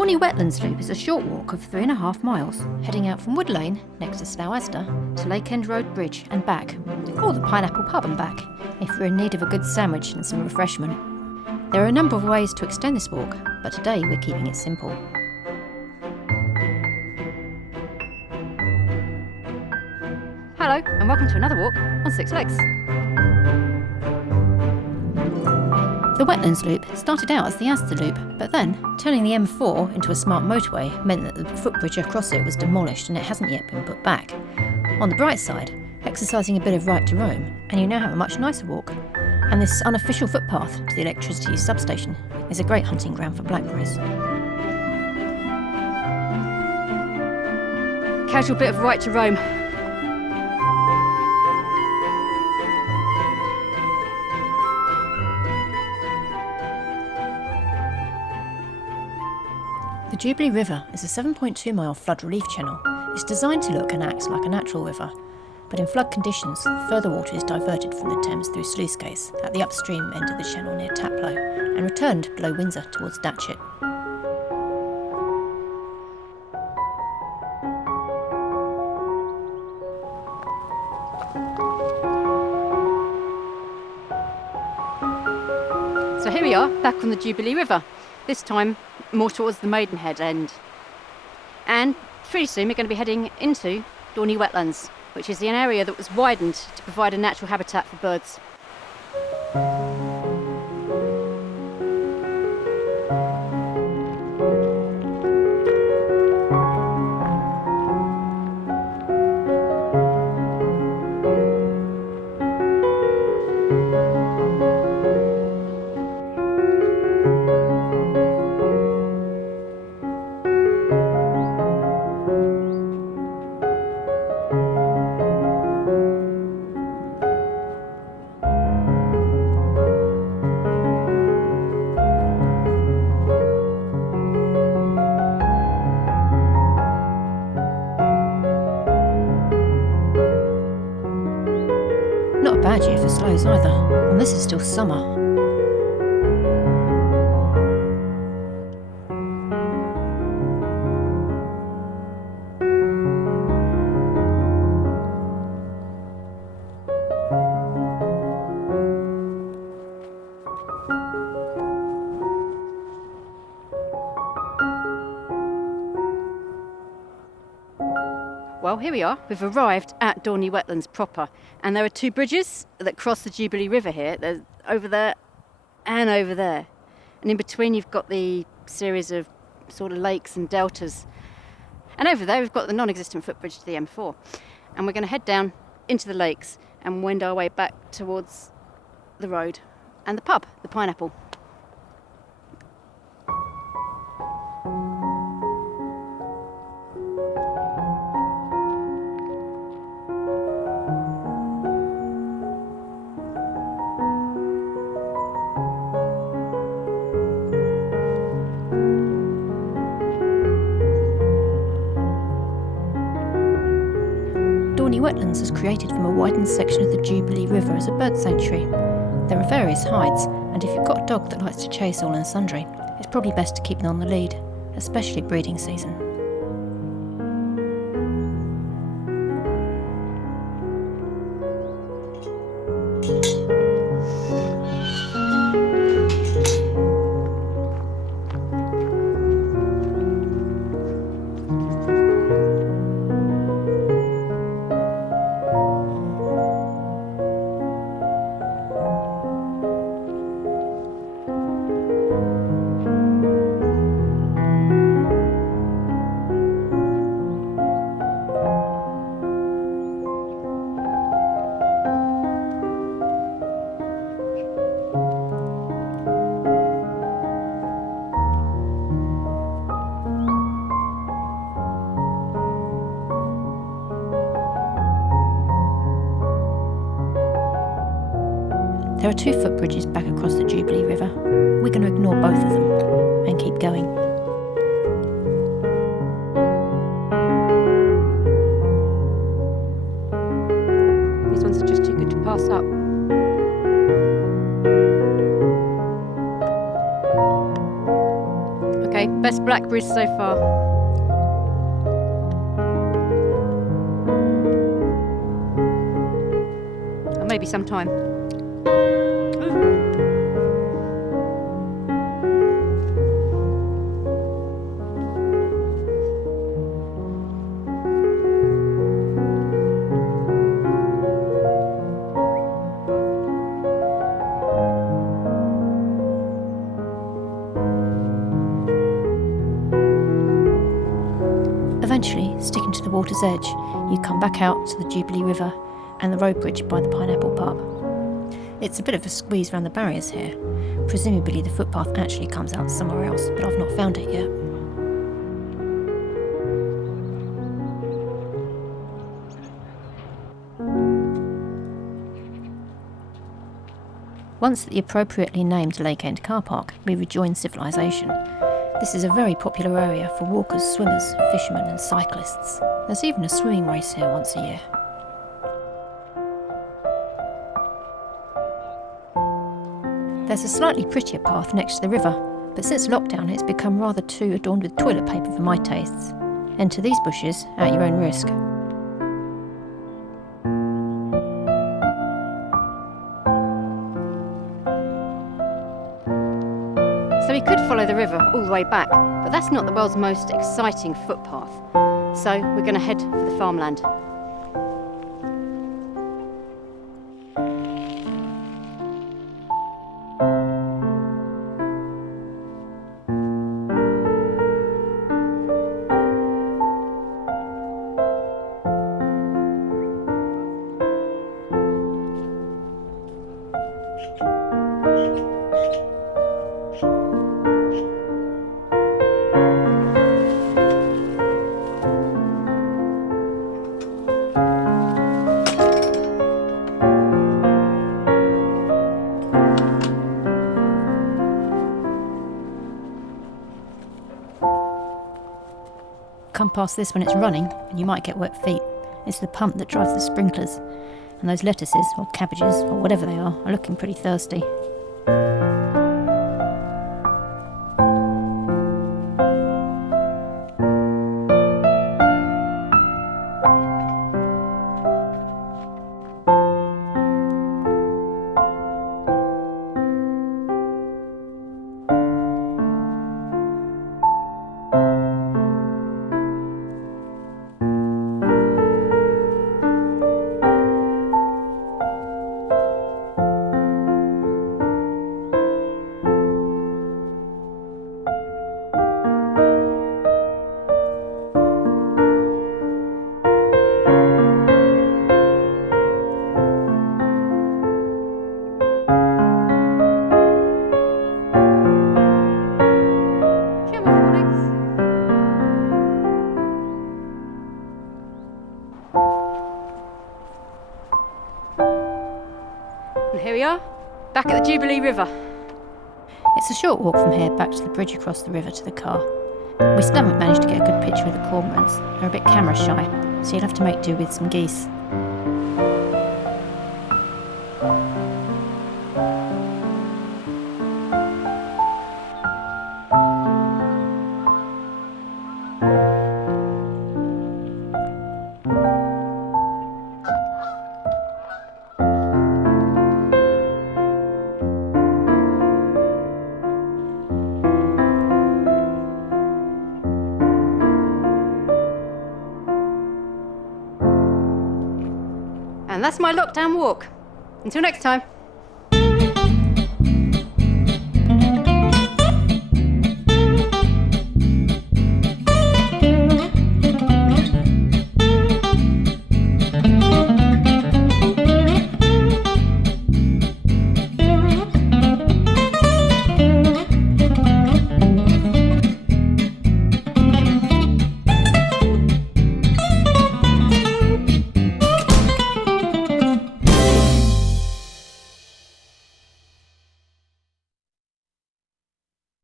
Dorney Wetlands Loop is a short walk of 3.5 miles, heading out from Wood Lane, next to Slough Asda, to Lake End Road Bridge and back, or the Pineapple Pub and back, if you're in need of a good sandwich and some refreshment. There are a number of ways to extend this walk, but today we're keeping it simple. Hello, and welcome to another walk on 6 legs. The Wetlands Loop started out as the Asda Loop, but then turning the M4 into a smart motorway meant that the footbridge across it was demolished and it hasn't yet been put back. On the bright side, exercising a bit of right to roam, and you now have a much nicer walk. And this unofficial footpath to the electricity substation is a great hunting ground for blackberries. Casual bit of right to roam. The Jubilee River is a 7.2 mile flood relief channel. It's designed to look and act like a natural river, but in flood conditions, further water is diverted from the Thames through sluicegates at the upstream end of the channel near Taplow and returned below Windsor towards Datchet. So here we are, back on the Jubilee River, this time more towards the Maidenhead end. And pretty soon we're going to be heading into Dorney Wetlands, which is an area that was widened to provide a natural habitat for birds. Not a bad year for slows either, and this is still summer. Well, here we are. We've arrived at Dorney Wetlands proper, and there are 2 bridges that cross the Jubilee River here. There's over there and over there. And in between you've got the series of sort of lakes and deltas. And over there we've got the non-existent footbridge to the M4. And we're going to head down into the lakes and wend our way back towards the road and the pub, the Pineapple. Dorney Wetlands was created from a widened section of the Jubilee River as a bird sanctuary. There are various hides, and if you've got a dog that likes to chase all and sundry, it's probably best to keep them on the lead, especially breeding season. There are 2 footbridges back across the Jubilee River. We're going to ignore both of them and keep going. These ones are just too good to pass up. Okay, best blackberries so far. Or maybe sometime. Eventually, sticking to the water's edge, you come back out to the Jubilee River and the road bridge by the Pineapple Pub. It's a bit of a squeeze around the barriers here. Presumably the footpath actually comes out somewhere else, but I've not found it yet. Once at the appropriately named Lake End car park, we rejoin civilization. This is a very popular area for walkers, swimmers, fishermen and cyclists. There's even a swimming race here once a year. There's a slightly prettier path next to the river, but since lockdown it's become rather too adorned with toilet paper for my tastes. Enter these bushes at your own risk. So we could follow the river all the way back, but that's not the world's most exciting footpath. So we're going to head for the farmland. Come past this when it's running and you might get wet feet. It's the pump that drives the sprinklers, and those lettuces or cabbages or whatever they are looking pretty thirsty. And here we are, back at the Jubilee River. It's a short walk from here back to the bridge across the river to the car. We still haven't managed to get a good picture of the cormorants. They're a bit camera shy, so you'll have to make do with some geese. And that's my lockdown walk. Until next time.